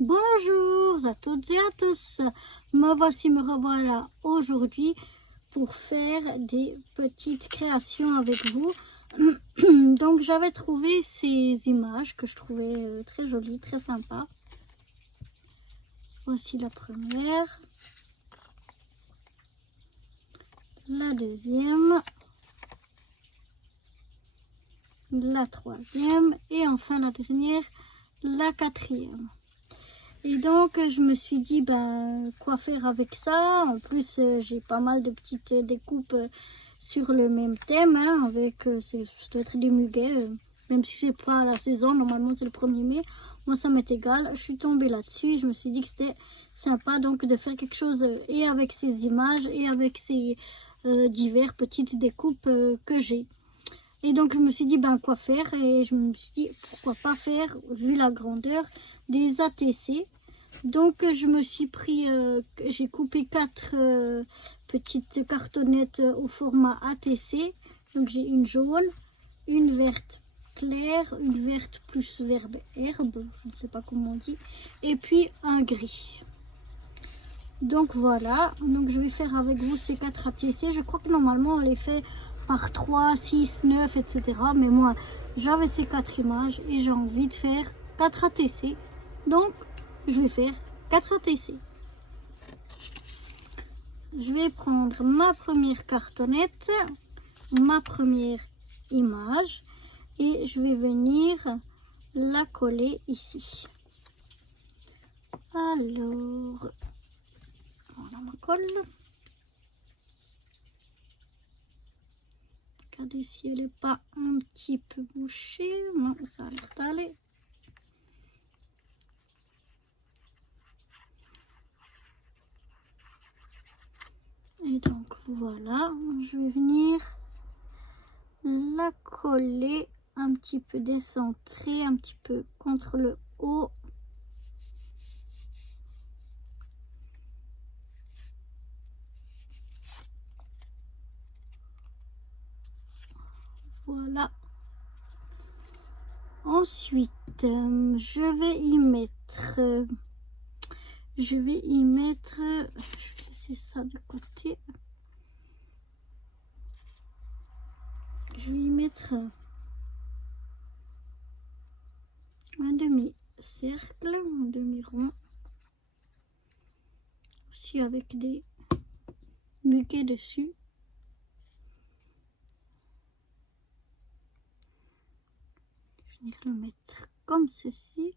Bonjour à toutes et à tous, me revoilà aujourd'hui pour faire des petites créations avec vous. Donc j'avais trouvé ces images que je trouvais très jolies, très sympas. Voici la première, la deuxième, la troisième et enfin la dernière, la quatrième. Et donc, je me suis dit, quoi faire avec ça? En plus, j'ai pas mal de petites découpes sur le même thème, hein, avec, ça doit être des muguets, même si c'est pas la saison, normalement c'est le 1er mai. Moi, ça m'est égal. Je suis tombée là-dessus et je me suis dit que c'était sympa donc de faire quelque chose et avec ces images et avec ces divers petites découpes que j'ai. Et donc, je me suis dit, quoi faire? Et je me suis dit, pourquoi pas faire, vu la grandeur, des ATC. Donc, je me suis pris, j'ai coupé 4 petites cartonnettes au format ATC. Donc, j'ai une jaune, une verte claire, une verte plus herbe, je ne sais pas comment on dit, et puis un gris. Donc, voilà. Donc, je vais faire avec vous ces 4 ATC. Je crois que normalement, on les fait par 3, 6, 9, etc. Mais moi, j'avais ces 4 images et j'ai envie de faire 4 ATC. Donc, je vais faire 4 ATC. Je vais prendre ma première cartonnette, ma première image et je vais venir la coller ici. Alors, voilà ma colle. Regardez si elle n'est pas un petit peu bouchée. Non, ça a l'air d'aller. Et donc voilà, je vais venir la coller un petit peu décentrée, un petit peu contre le haut. Voilà. Ensuite, je vais y mettre, je vais laisser ça de côté. Je vais y mettre un demi-cercle, un demi-rond, aussi avec des muguets dessus. Je vais le mettre comme ceci.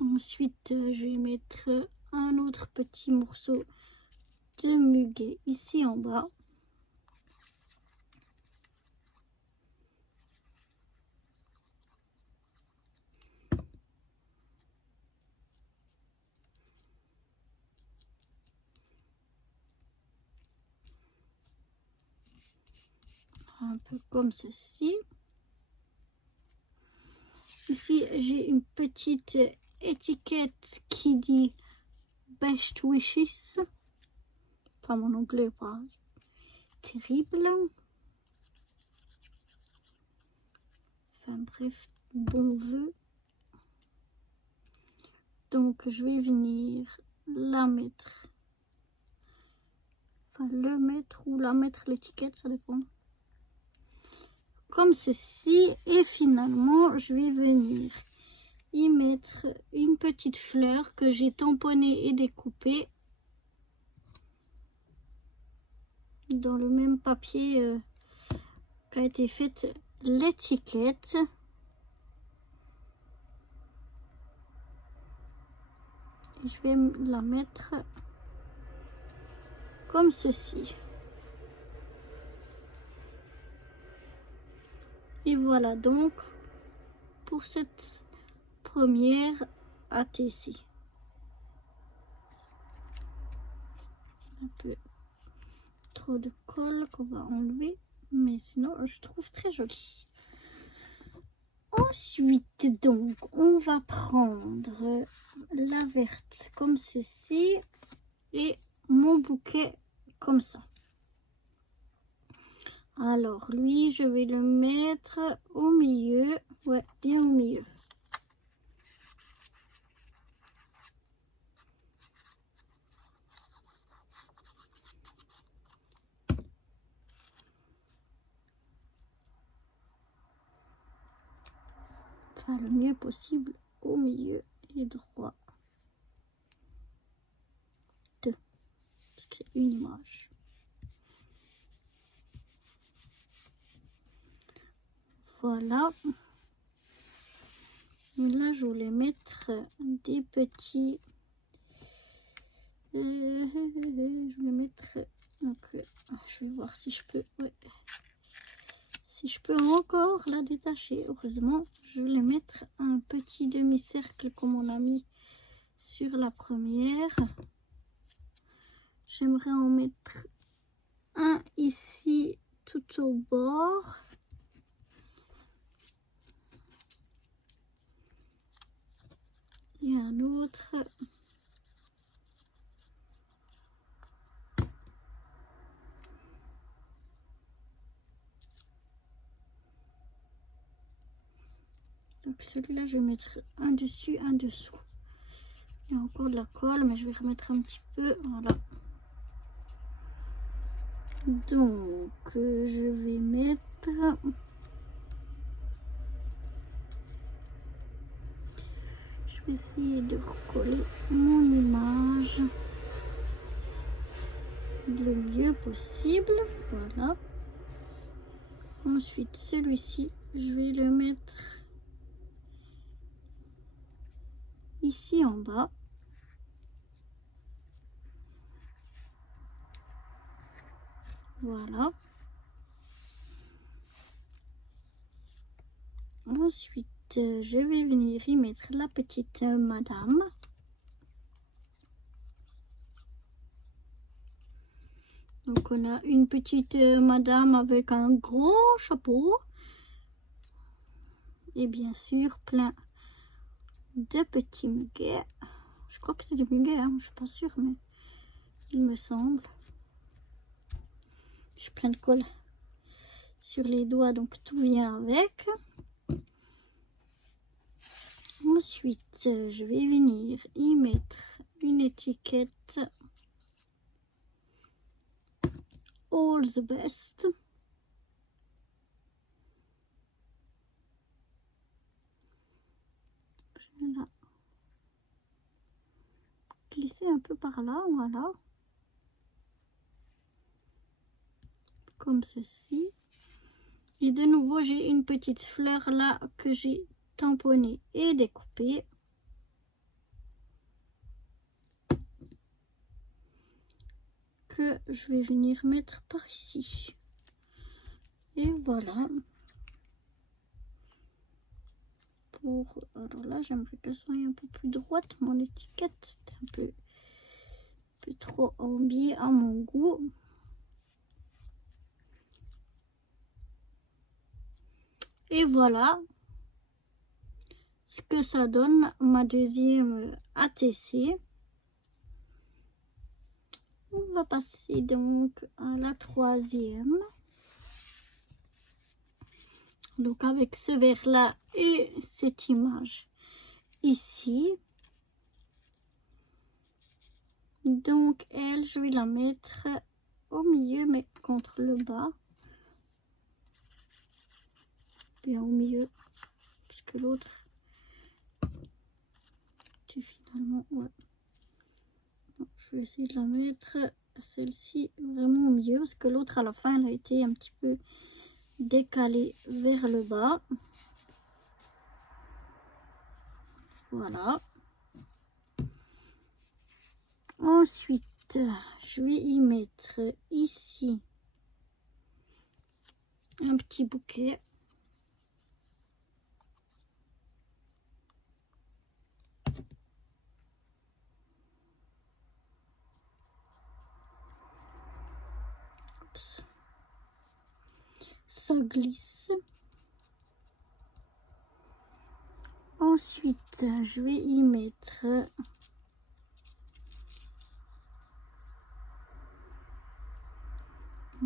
Ensuite, je vais mettre un autre petit morceau de muguet ici en bas. Un peu comme ceci. Ici, j'ai une petite étiquette qui dit Best Wishes. Enfin, mon anglais n'est pas terrible. Enfin bref, bon vœu. Donc, je vais venir la mettre. Enfin, le mettre ou la mettre l'étiquette, ça dépend. Comme ceci. Et finalement, je vais venir y mettre une petite fleur que j'ai tamponnée et découpée dans le même papier qu'a été faite l'étiquette. Je vais la mettre comme ceci. Et voilà donc pour cette première ATC. Un peu trop de colle qu'on va enlever, mais sinon je trouve très joli. Ensuite donc on va prendre la verte comme ceci et mon bouquet comme ça. Alors lui, je vais le mettre au milieu. Ouais, bien au milieu. Enfin, le mieux possible au milieu et droit. Deux. Parce que c'est une image. Voilà. Et là, je voulais mettre des petits... je voulais mettre... Donc, je vais voir si je peux... Ouais. Si je peux encore la détacher. Heureusement, je vais mettre un petit demi-cercle comme on a mis sur la première. J'aimerais en mettre un ici tout au bord. Et un autre. Donc celui-là, je vais mettre un dessus, un dessous. Il y a encore de la colle, mais je vais remettre un petit peu. Voilà. Donc, je vais mettre... Je vais essayer de recoller mon image le mieux possible. Voilà. Ensuite, celui-ci, je vais le mettre ici en bas. Voilà. Ensuite, je vais venir y mettre la petite madame. Donc, on a une petite madame avec un gros chapeau. Et bien sûr, plein de petits muguets. Je crois que c'est des muguets, hein, je suis pas sûre, mais il me semble. J'ai plein de colle sur les doigts, donc tout vient avec. Ensuite, je vais venir y mettre une étiquette All the best. Je vais la glisser un peu par là, voilà. Comme ceci. Et de nouveau, j'ai une petite fleur là que j'ai tamponnée et découpée. Que je vais venir mettre par ici. Et voilà. Alors là, j'aimerais qu'elle soit un peu plus droite. Mon étiquette, c'était un peu trop emballé à mon goût. Et voilà ce que ça donne ma deuxième ATC. On va passer donc à la troisième. Donc avec ce verre là et cette image ici. Donc elle, je vais la mettre au milieu mais contre le bas. Bien au milieu. Parce que l'autre, c'est finalement... Ouais. Je vais essayer de la mettre celle-ci vraiment au milieu. Parce que l'autre à la fin, elle a été un petit peu décalée vers le bas. Voilà. Ensuite, je vais y mettre ici un petit bouquet. Oups. Ça glisse. Ensuite, je vais y mettre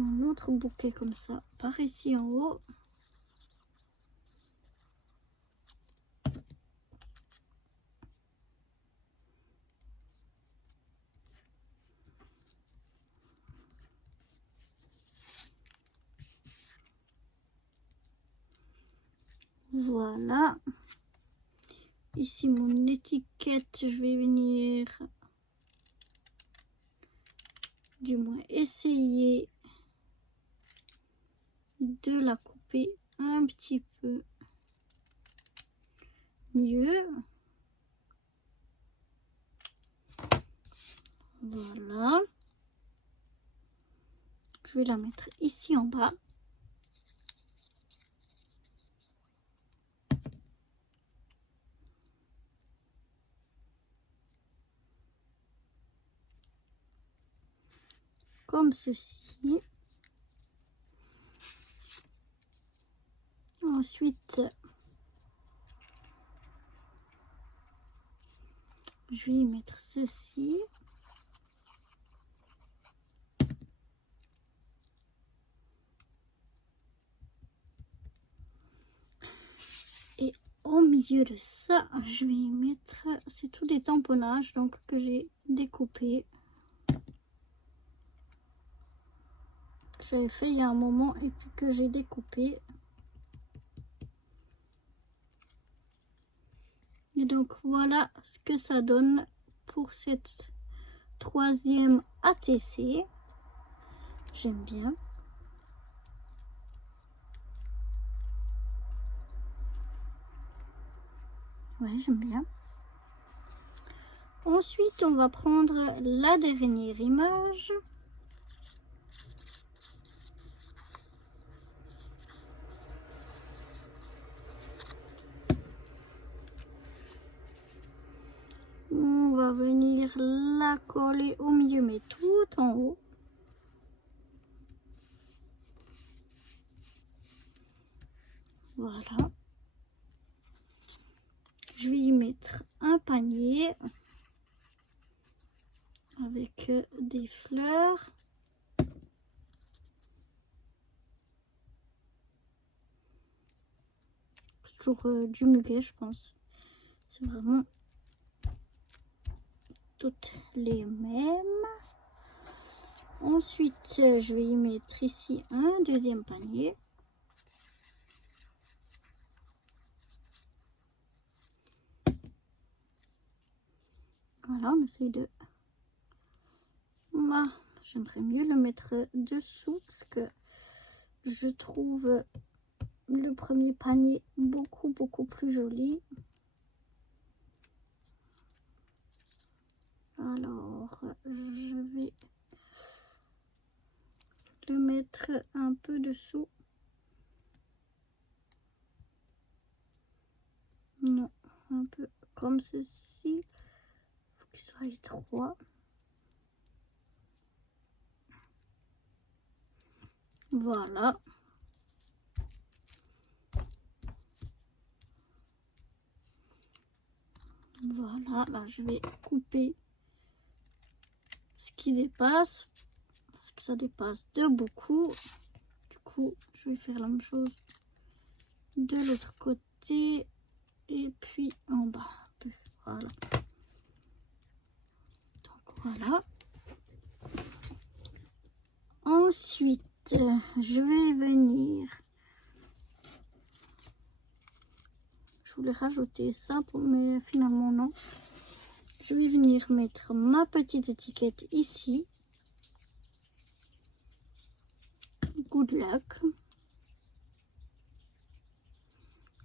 un autre bouquet comme ça par ici en haut. Voilà. Ici mon étiquette, je vais venir du moins essayer de la couper un petit peu mieux. Voilà. Je vais la mettre ici en bas. Comme ceci. Ensuite, je vais y mettre ceci. Et au milieu de ça, je vais y mettre, c'est tous des tamponnages donc que j'ai découpés. J'avais fait il y a un moment et puis que j'ai découpé. Et donc voilà ce que ça donne pour cette troisième ATC. J'aime bien. Ouais, j'aime bien. Ensuite, on va prendre la dernière image. On va venir la coller au milieu, mais tout en haut. Voilà. Je vais y mettre un panier avec des fleurs. Toujours du muguet, je pense. C'est vraiment toutes les mêmes. Ensuite, je vais y mettre ici un deuxième panier. Voilà, on essaye de... Moi, j'aimerais mieux le mettre dessous parce que je trouve le premier panier beaucoup plus joli. Alors, je vais le mettre un peu dessous. Non, un peu comme ceci. Faut qu'il soit étroit. Voilà. Voilà, là je vais couper ce qui dépasse parce que ça dépasse de beaucoup. Du coup, je vais faire la même chose de l'autre côté et puis en bas un peu. Voilà. Donc voilà. Ensuite, je vais venir. Je voulais rajouter ça, mais finalement non. Je vais venir mettre ma petite étiquette ici. Good luck.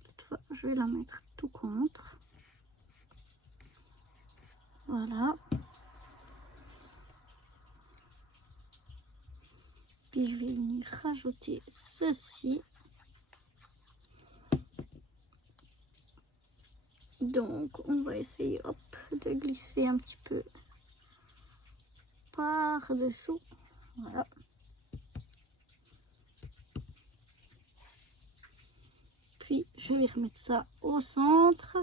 Cette fois, je vais la mettre tout contre. Voilà. Puis je vais venir rajouter ceci. Donc on va essayer hop, de glisser un petit peu par dessous. Voilà. Puis je vais remettre ça au centre.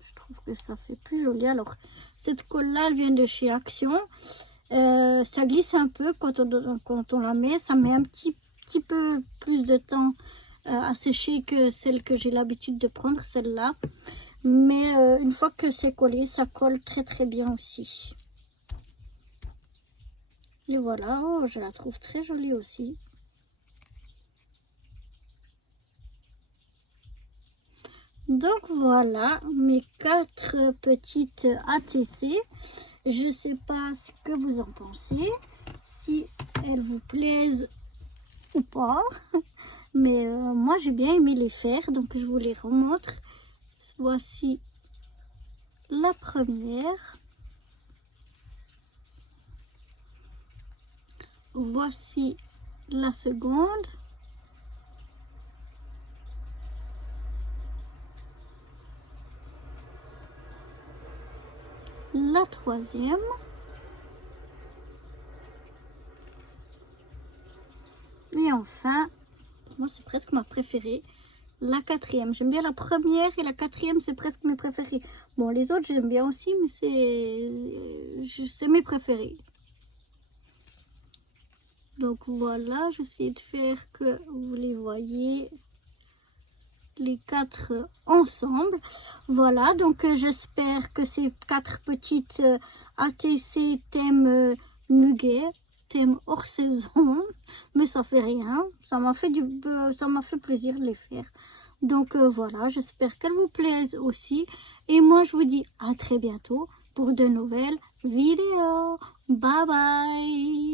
Je trouve que ça fait plus joli. Alors, cette colle-là, elle vient de chez Action. Ça glisse un peu quand on la met. Ça met un petit peu plus de temps à sécher que celle que j'ai l'habitude de prendre, celle-là. Mais une fois que c'est collé, ça colle très très bien aussi. Et voilà, oh, je la trouve très jolie aussi. Donc voilà mes 4 petites ATC. Je sais pas ce que vous en pensez, si elles vous plaisent ou pas. Mais moi j'ai bien aimé les faire, donc je vous les remontre. Voici la première. Voici la seconde. La troisième. Et enfin, moi c'est presque ma préférée, la quatrième. J'aime bien la première et la quatrième, c'est presque mes préférées. Bon, les autres j'aime bien aussi, mais c'est mes préférées. Donc voilà, j'essaie de faire que vous les voyez les 4 ensemble. Voilà, donc j'espère que ces 4 petites ATC thème muguet, thème hors saison, mais ça fait rien, ça m'a fait plaisir de les faire. Donc voilà, j'espère qu'elles vous plaisent aussi, et moi je vous dis à très bientôt pour de nouvelles vidéos. Bye bye.